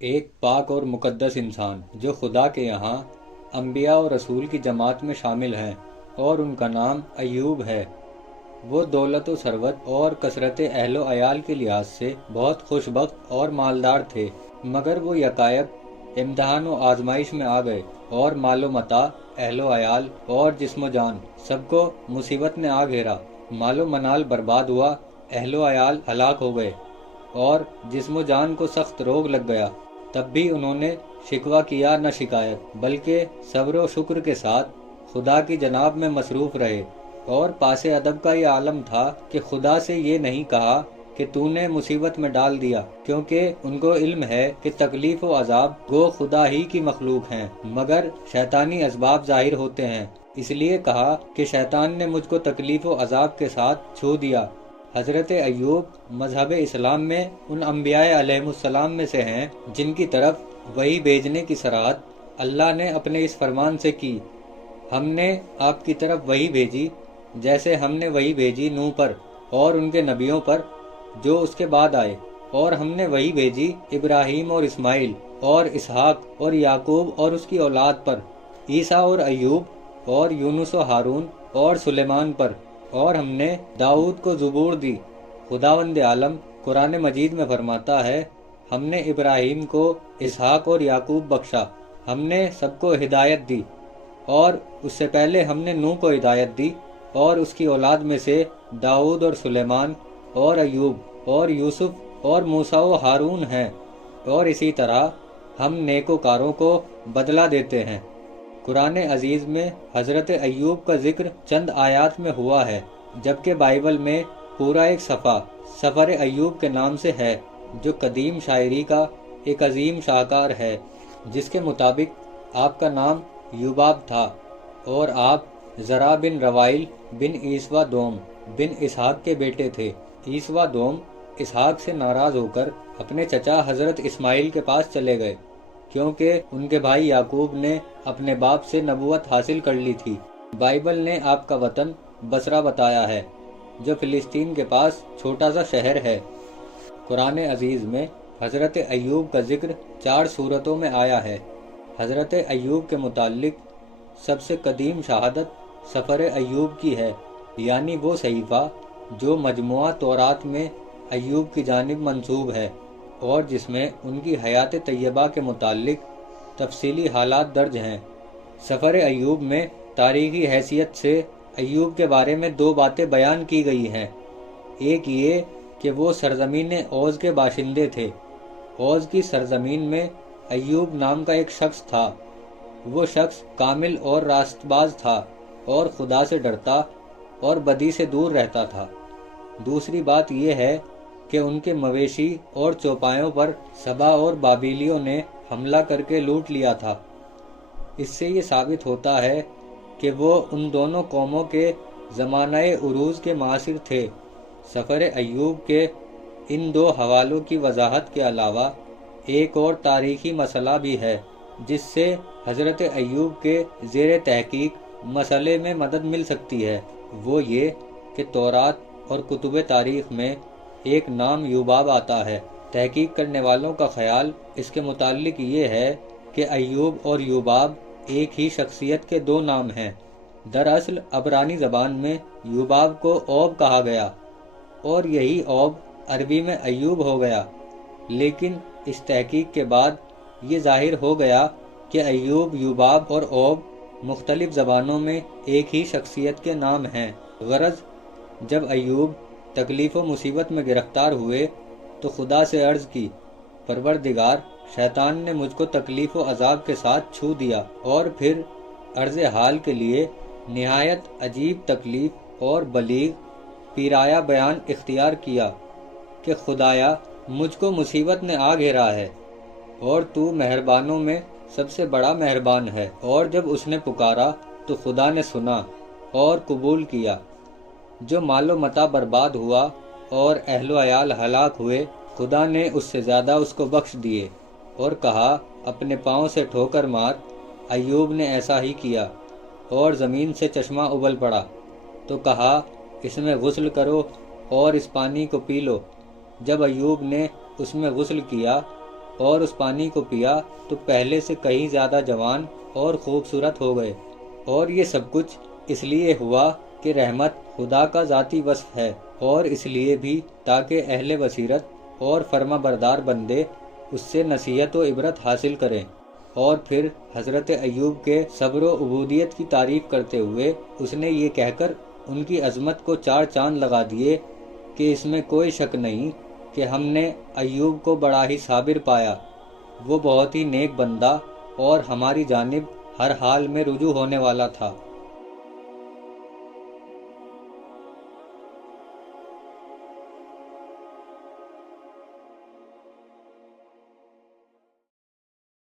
ایک پاک اور مقدس انسان جو خدا کے یہاں انبیاء اور رسول کی جماعت میں شامل ہیں، اور ان کا نام ایوب ہے۔ وہ دولت و ثروت اور کثرت اہل و عیال کے لحاظ سے بہت خوش بخت اور مالدار تھے، مگر وہ یکایک امتحان و آزمائش میں آ گئے، اور مال و متاع، اہل و عیال اور جسم و جان سب کو مصیبت نے آ گھیرا۔ مال و منال برباد ہوا، اہل و عیال ہلاک ہو گئے، اور جسم و جان کو سخت روگ لگ گیا۔ تب بھی انہوں نے شکوہ کیا نہ شکایت، بلکہ صبر و شکر کے ساتھ خدا کی جناب میں مصروف رہے، اور پاس ادب کا یہ عالم تھا کہ خدا سے یہ نہیں کہا کہ تو نے مصیبت میں ڈال دیا، کیونکہ ان کو علم ہے کہ تکلیف و عذاب گو خدا ہی کی مخلوق ہیں، مگر شیطانی اسباب ظاہر ہوتے ہیں۔ اس لیے کہا کہ شیطان نے مجھ کو تکلیف و عذاب کے ساتھ چھو دیا۔ حضرت ایوب مذہب اسلام میں ان انبیاء علیہ السلام میں سے ہیں جن کی طرف وحی بھیجنے کی صراحت اللہ نے اپنے اس فرمان سے کی: ہم نے آپ کی طرف وحی بھیجی جیسے ہم نے وحی بھیجی نوح پر اور ان کے نبیوں پر جو اس کے بعد آئے، اور ہم نے وحی بھیجی ابراہیم اور اسماعیل اور اسحاق اور یعقوب اور اس کی اولاد پر، عیسیٰ اور ایوب اور یونس و ہارون اور سلیمان پر، اور ہم نے داؤد کو زبور دی۔ خداوند عالم قرآن مجید میں فرماتا ہے: ہم نے ابراہیم کو اسحاق اور یعقوب بخشا، ہم نے سب کو ہدایت دی، اور اس سے پہلے ہم نے نوح کو ہدایت دی، اور اس کی اولاد میں سے داؤد اور سلیمان اور ایوب اور یوسف اور موسیٰ و ہارون ہیں، اور اسی طرح ہم نیکوکاروں کو بدلہ دیتے ہیں۔ قرآن عزیز میں حضرت ایوب کا ذکر چند آیات میں ہوا ہے، جبکہ بائبل میں پورا ایک صفحہ سفر ایوب کے نام سے ہے، جو قدیم شاعری کا ایک عظیم شاہکار ہے، جس کے مطابق آپ کا نام یوباب تھا، اور آپ زرع بن روائل بن عیسوہ دوم بن اسحاق کے بیٹے تھے۔ عیسوہ دوم اسحاق سے ناراض ہو کر اپنے چچا حضرت اسماعیل کے پاس چلے گئے، کیونکہ ان کے بھائی یعقوب نے اپنے باپ سے نبوت حاصل کر لی تھی۔ بائبل نے آپ کا وطن بصرہ بتایا ہے، جو فلسطین کے پاس چھوٹا سا شہر ہے۔ قرآن عزیز میں حضرت ایوب کا ذکر 4 صورتوں میں آیا ہے۔ حضرت ایوب کے متعلق سب سے قدیم شہادت سفر ایوب کی ہے، یعنی وہ صحیفہ جو مجموعہ تورات میں ایوب کی جانب منسوب ہے، اور جس میں ان کی حیات طیبہ کے متعلق تفصیلی حالات درج ہیں۔ سفر ایوب میں تاریخی حیثیت سے ایوب کے بارے میں 2 باتیں بیان کی گئی ہیں۔ ایک یہ کہ وہ سرزمین اوز کے باشندے تھے۔ اوز کی سرزمین میں ایوب نام کا ایک شخص تھا۔ وہ شخص کامل اور راست باز تھا، اور خدا سے ڈرتا اور بدی سے دور رہتا تھا۔ دوسری بات یہ ہے کہ ان کے مویشی اور چوپایوں پر سبا اور بابلیوں نے حملہ کر کے لوٹ لیا تھا۔ اس سے یہ ثابت ہوتا ہے کہ وہ ان دونوں قوموں کے زمانہ عروج کے معاصر تھے۔ سفر ایوب کے ان 2 حوالوں کی وضاحت کے علاوہ ایک اور تاریخی مسئلہ بھی ہے، جس سے حضرت ایوب کے زیر تحقیق مسئلے میں مدد مل سکتی ہے۔ وہ یہ کہ تورات اور کتب تاریخ میں ایک نام یوباب آتا ہے۔ تحقیق کرنے والوں کا خیال اس کے متعلق یہ ہے کہ ایوب اور یوباب ایک ہی شخصیت کے 2 نام ہیں۔ دراصل عبرانی زبان میں یوباب کو اوب کہا گیا، اور یہی اوب عربی میں ایوب ہو گیا، لیکن اس تحقیق کے بعد یہ ظاہر ہو گیا کہ ایوب، یوباب اور اوب مختلف زبانوں میں ایک ہی شخصیت کے نام ہیں۔ غرض جب ایوب تکلیف و مصیبت میں گرفتار ہوئے تو خدا سے عرض کی: پروردگار، شیطان نے مجھ کو تکلیف و عذاب کے ساتھ چھو دیا، اور پھر عرض حال کے لیے نہایت عجیب تکلیف اور بلیغ پیرایہ بیان اختیار کیا کہ خدایا، مجھ کو مصیبت نے آ گھیرا ہے، اور تو مہربانوں میں سب سے بڑا مہربان ہے۔ اور جب اس نے پکارا تو خدا نے سنا اور قبول کیا۔ جو مال و متاع برباد ہوا اور اہل و عیال ہلاک ہوئے، خدا نے اس سے زیادہ اس کو بخش دیے، اور کہا: اپنے پاؤں سے ٹھوکر مار۔ ایوب نے ایسا ہی کیا، اور زمین سے چشمہ ابل پڑا، تو کہا: اس میں غسل کرو اور اس پانی کو پی لو۔ جب ایوب نے اس میں غسل کیا اور اس پانی کو پیا تو پہلے سے کہیں زیادہ جوان اور خوبصورت ہو گئے۔ اور یہ سب کچھ اس لیے ہوا کہ رحمت خدا کا ذاتی وصف ہے، اور اس لیے بھی تاکہ اہل بصیرت اور فرما بردار بندے اس سے نصیحت و عبرت حاصل کریں۔ اور پھر حضرت ایوب کے صبر و عبودیت کی تعریف کرتے ہوئے اس نے یہ کہہ کر ان کی عظمت کو چار چاند لگا دیے کہ اس میں کوئی شک نہیں کہ ہم نے ایوب کو بڑا ہی صابر پایا، وہ بہت ہی نیک بندہ اور ہماری جانب ہر حال میں رجوع ہونے والا تھا۔